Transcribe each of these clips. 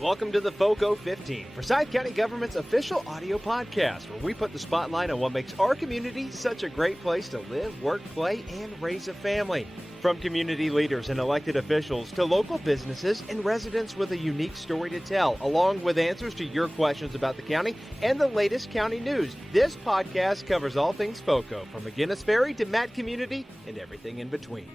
Welcome to the FoCo 15, Forsyth County Government's official audio podcast, where we put the spotlight on what makes our community such a great place to live, work, play, and raise a family. From community leaders and elected officials to local businesses and residents with a unique story to tell, along with answers to your questions about the county and the latest county news. This podcast covers all things FoCo, from McGinnis Ferry to Matt Community and everything in between.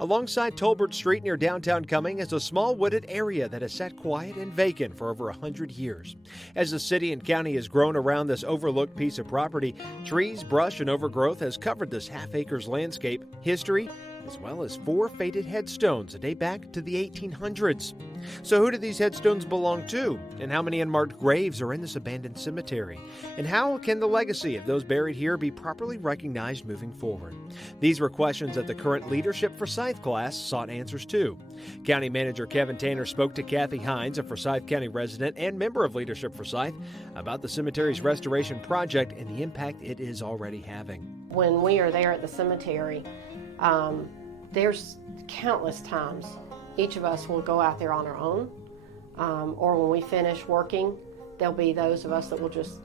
Alongside Tolbert Street near downtown Cumming is a small wooded area that has sat quiet and vacant for over 100 years. As the city and county has grown around this overlooked piece of property, trees, brush, and overgrowth has covered this half-acres landscape, history, as well as 4 faded headstones that date back to the 1800s. So who do these headstones belong to? And how many unmarked graves are in this abandoned cemetery? And how can the legacy of those buried here be properly recognized moving forward? These were questions that the current Leadership Forsyth class sought answers to. County Manager Kevin Tanner spoke to Kathy Hines, a Forsyth County resident and member of Leadership Forsyth, about the cemetery's restoration project and the impact it is already having. When we are there at the cemetery, there's countless times each of us will go out there on our own, or when we finish working, there'll be those of us that will just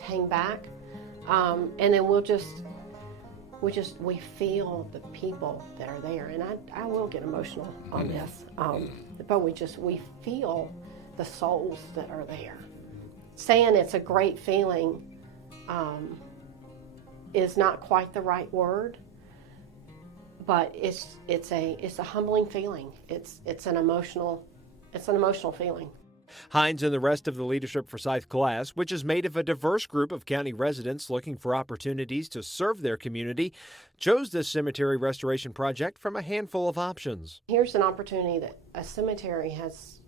hang back, and then we feel the people that are there, and I will get emotional on this, but we feel the souls that are there. Saying it's a great feeling is not quite the right word. But it's a humbling feeling. It's an emotional feeling. Hines and the rest of the Leadership Forsyth class, which is made of a diverse group of county residents looking for opportunities to serve their community, chose this cemetery restoration project from a handful of options. Here's an opportunity that a cemetery has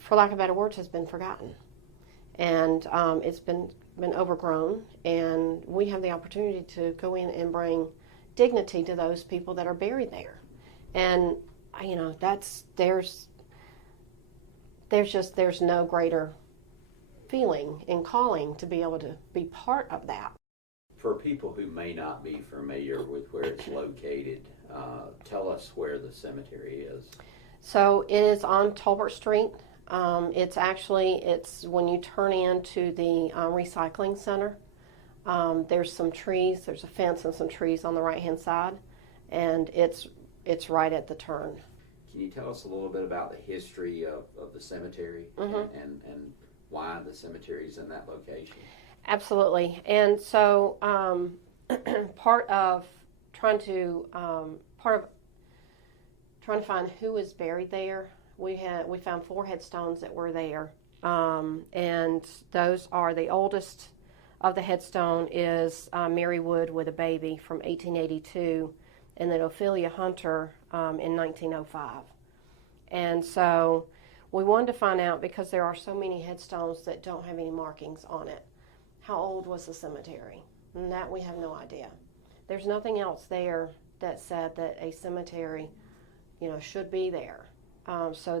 for lack of better words, has been forgotten, and it's been overgrown, and we have the opportunity to go in and bring dignity to those people that are buried there. And there's no greater feeling and calling to be able to be part of that. For people who may not be familiar with where it's located, tell us where the cemetery is. So it is on Tolbert Street. It's when you turn into the recycling center. There's some trees, there's a fence and some trees on the right-hand side, and it's right at the turn. Can you tell us a little bit about the history of the cemetery and why the cemetery is in that location? Absolutely. And so part of trying to find who is buried there, we found 4 headstones that were there, and those are, the oldest of the headstone is Mary Wood with a baby from 1882, and then Ophelia Hunter in 1905. And so we wanted to find out, because there are so many headstones that don't have any markings on it, how old was the cemetery? And that we have no idea. There's nothing else there that said that a cemetery, should be there. So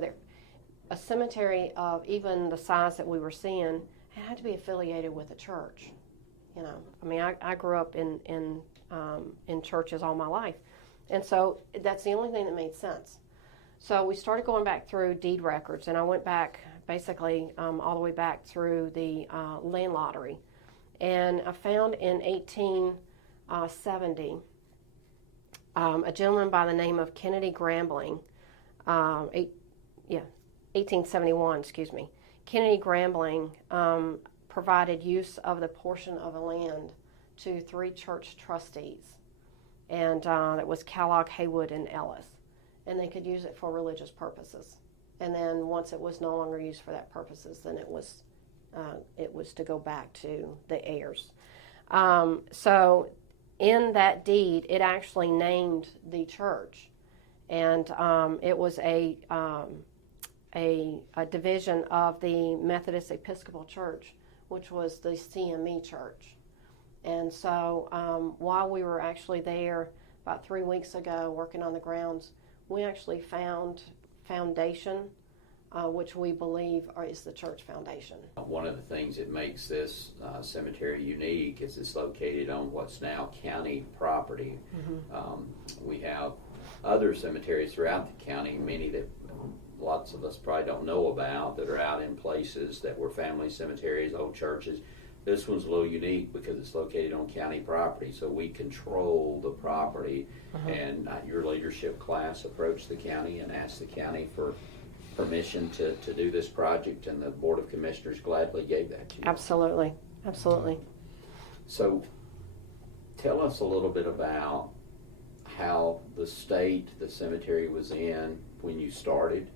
a cemetery of even the size that we were seeing had to be affiliated with a church. I grew up in churches all my life, and so that's the only thing that made sense. So we started going back through deed records, and I went back basically all the way back through the land lottery, and I found in 1870 a gentleman by the name of Kennedy Grambling. 1871, excuse me. Kennedy Grambling provided use of the portion of the land to 3 church trustees, and it was Kellogg, Haywood, and Ellis, and they could use it for religious purposes. And then once it was no longer used for that purposes, then it was to go back to the heirs. So in that deed, it actually named the church. And it was a division of the Methodist Episcopal Church, which was the CME church. And so while we were actually there about 3 weeks ago working on the grounds, we actually found foundation which we believe is the church foundation. One of the things that makes this cemetery unique is it's located on what's now county property. We have other cemeteries throughout the county, many that lots of us probably don't know about, that are out in places that were family cemeteries, old churches. This one's a little unique because it's located on county property, so we control the property. And your leadership class approached the county and asked the county for permission to do this project, and the Board of Commissioners gladly gave that to you. Absolutely, absolutely. So tell us a little bit about how the state the cemetery was in when you started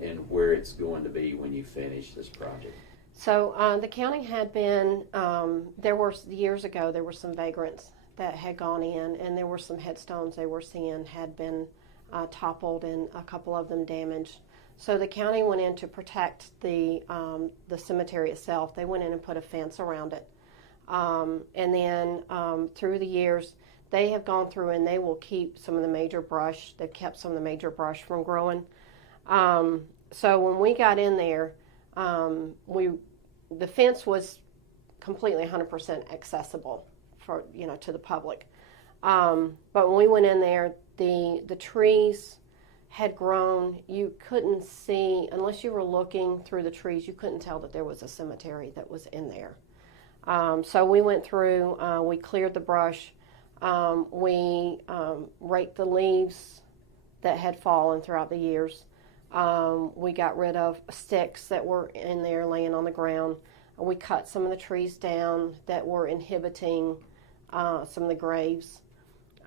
and where it's going to be when you finish this project. So the county had been, years ago, there were some vagrants that had gone in, and there were some headstones they were seeing had been toppled and a couple of them damaged. So the county went in to protect the cemetery itself. They went in and put a fence around it. And then through the years, they have gone through and they will keep some of the major brush. They've kept some of the major brush from growing. So when we got in there, the fence was completely 100% accessible for, to the public. But when we went in there, the trees had grown. You couldn't see, unless you were looking through the trees, you couldn't tell that there was a cemetery that was in there. So we went through, we cleared the brush, we raked the leaves that had fallen throughout the years. We got rid of sticks that were in there laying on the ground. We cut some of the trees down that were inhibiting some of the graves.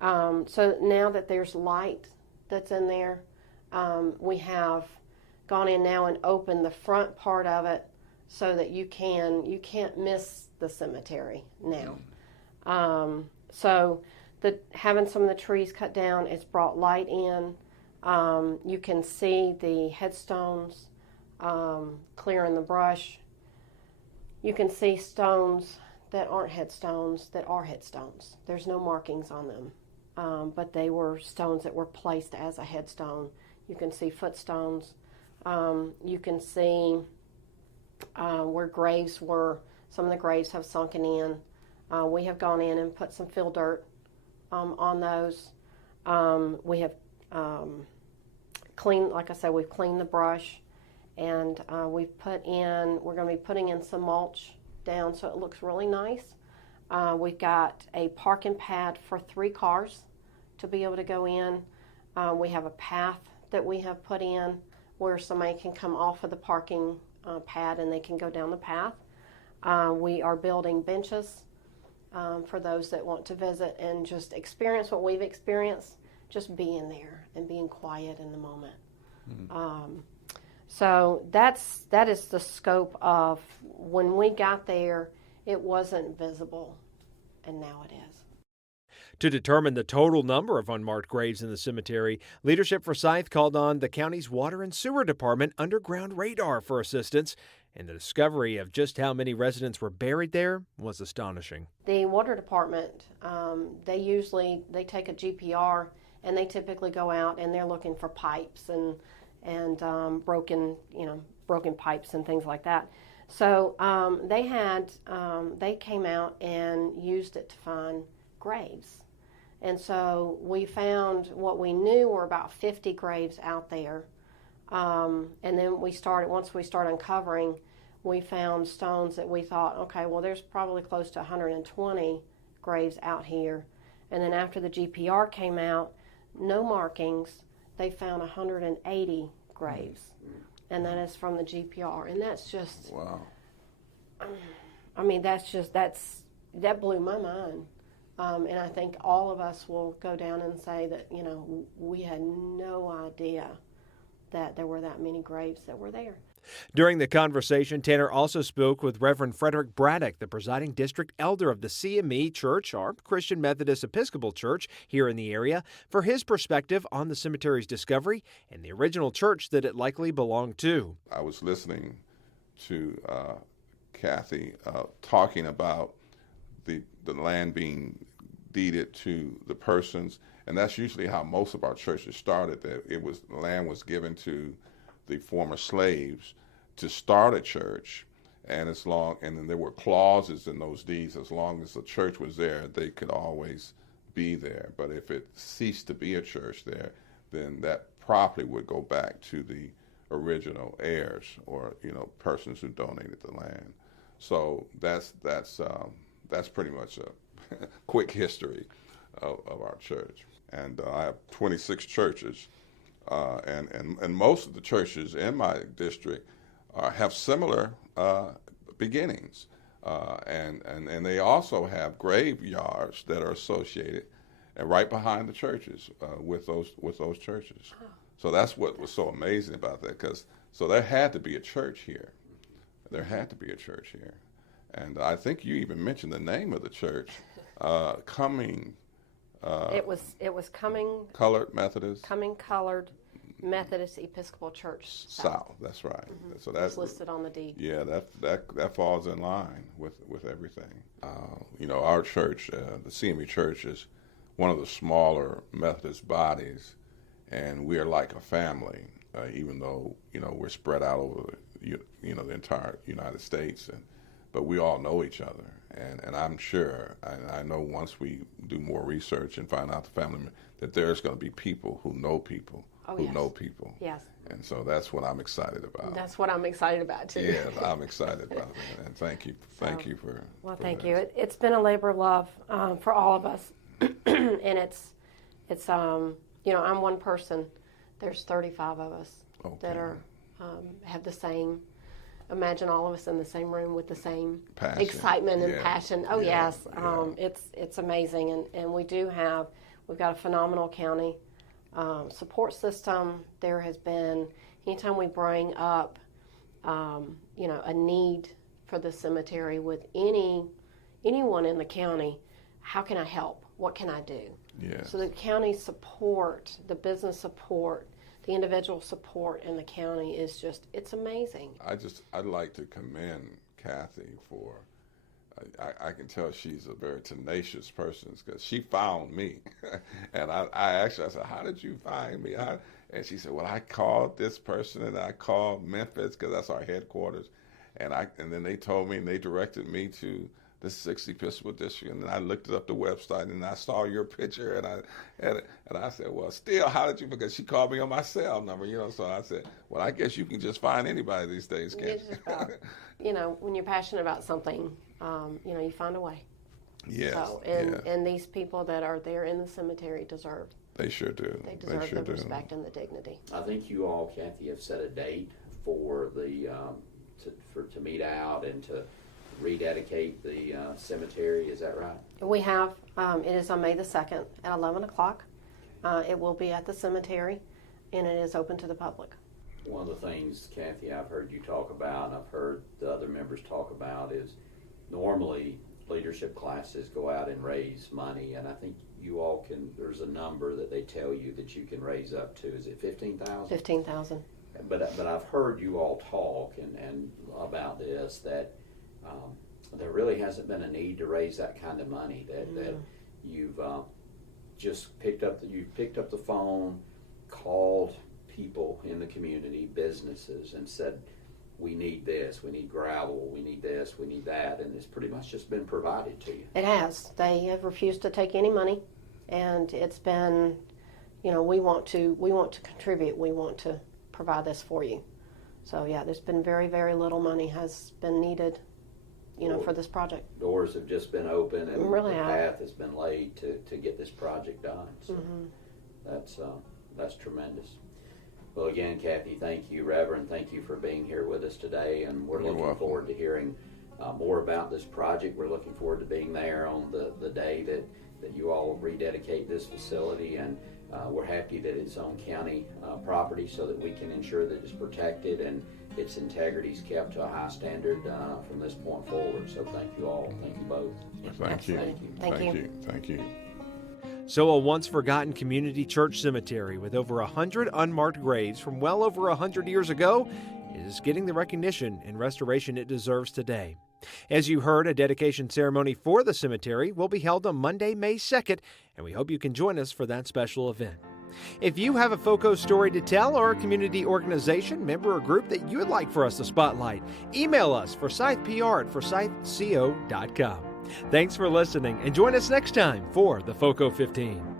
So now that there's light that's in there, we have gone in now and opened the front part of it so that you can't miss the cemetery now. So having some of the trees cut down, it's brought light in. You can see the headstones clearing the brush. You can see stones that aren't headstones that are headstones. There's no markings on them, but they were stones that were placed as a headstone. You can see footstones. You can see where graves were. Some of the graves have sunken in. We have gone in and put some fill dirt on those. We have cleaned, like I said, we've cleaned the brush, and we're going to be putting in some mulch down so it looks really nice. We've got a parking pad for 3 cars to be able to go in. We have a path that we have put in where somebody can come off of the parking pad and they can go down the path. We are building benches for those that want to visit and just experience what we've experienced, just being there and being quiet in the moment. So that is the scope of when we got there, it wasn't visible, and now it is. To determine the total number of unmarked graves in the cemetery, Leadership Forsyth called on the county's Water and Sewer Department underground radar for assistance, and the discovery of just how many residents were buried there was astonishing. The Water Department, they take a GPR, and they typically go out and they're looking for pipes and broken pipes and things like that. So they came out and used it to find graves. And so we found what we knew were about 50 graves out there. And then once we started uncovering, we found stones that we thought, okay, well, there's probably close to 120 graves out here. And then after the GPR came out, no markings, they found 180 graves. And that is from the GPR. And that's just, wow. I mean, that blew my mind. And I think all of us will go down and say that, we had no idea that there were that many graves that were there. During the conversation, Tanner also spoke with Reverend Frederick Braddock, the presiding district elder of the CME Church, our Christian Methodist Episcopal Church here in the area, for his perspective on the cemetery's discovery and the original church that it likely belonged to. I was listening to Kathy talking about the land being deeded to the persons, and that's usually how most of our churches started. That the land was given to the former slaves to start a church, and then there were clauses in those deeds. As long as the church was there, they could always be there. But if it ceased to be a church there, then that property would go back to the original heirs, or persons who donated the land. So that's pretty much a quick history of our church. And I have 26 churches, and most of the churches in my district have similar beginnings, and they also have graveyards that are associated, and right behind the churches with those churches. So that's what was so amazing about that, so there had to be a church here. There had to be a church here, and I think you even mentioned the name of the church, Cumming. It was Cumming. Colored Methodist. Cumming Colored Methodist Episcopal Church South. That's right. Mm-hmm. So that's listed on the deed. Yeah, that falls in line with everything. Our church, the CME Church, is one of the smaller Methodist bodies, and we are like a family, even though we're spread out over the entire United States, but we all know each other, and I'm sure, I know once we do more research and find out the family, that there's going to be people who know people. Yes. Know people. Yes. And so that's what I'm excited about. That's what I'm excited about too. Yes, I'm excited about that. And thank you for. Well, for thank that. you. It's been a labor of love for all of us, and it's I'm one person. There's 35 of us that are have the same. Imagine all of us in the same room with the same Passion. Excitement and Yeah. passion. Oh Yeah. yes, Yeah. It's amazing, and we've got a phenomenal county support system. There has been, anytime we bring up a need for the cemetery with anyone in the county, how can I help? What can I do? Yes. So the county support, the business support, the individual support in the county is it's amazing. I'd like to commend Kathy for, I can tell she's a very tenacious person, because she found me. And I said, how did you find me? And she said, well, I called this person, and I called Memphis, because that's our headquarters. And then they told me, and they directed me to the 6th Episcopal District, and then I looked up the website, and I saw your picture, and I said, well, still, how did you? Because she called me on my cell number, So I said, well, I guess you can just find anybody these days, can't you? When you're passionate about something, you find a way. Yes. So, and these people that are there in the cemetery deserve. They sure do. They deserve the respect and the dignity. I think you all, Kathy, have set a date for the to meet out and to rededicate the cemetery. Is that right? We have. It is on May the 2nd at 11 o'clock. It will be at the cemetery, and it is open to the public. One of the things, Kathy, I've heard you talk about, and I've heard the other members talk about, is normally leadership classes go out and raise money, and I think you all there's a number that they tell you that you can raise up to. Is it 15,000? 15,000. But I've heard you all talk and about this, that there really hasn't been a need to raise that kind of money, that you've just picked up the phone, called people in the community, businesses, and said, we need this, we need gravel, we need this, we need that, and it's pretty much just been provided to you. It has. They have refused to take any money, and it's been, we want to contribute, we want to provide this for you. So yeah, there's been very, very little money has been needed, for this project. Doors have just been open, and really the path has been laid to get this project done. So that's tremendous. Well, again, Kathy, thank you. Reverend, thank you for being here with us today, and we're looking forward to hearing more about this project. We're looking forward to being there on the day that you all rededicate this facility, and we're happy that it's on county property, so that we can ensure that it's protected and its integrity is kept to a high standard from this point forward. So thank you all. Thank you both. Thank you. Thank you. So a once-forgotten community church cemetery with over 100 unmarked graves from well over 100 years ago is getting the recognition and restoration it deserves today. As you heard, a dedication ceremony for the cemetery will be held on Monday, May 2nd, and we hope you can join us for that special event. If you have a FoCo story to tell or a community organization, member, or group that you would like for us to spotlight, email us, forsythpr@forsythco.com. Thanks for listening, and join us next time for the FoCo 15.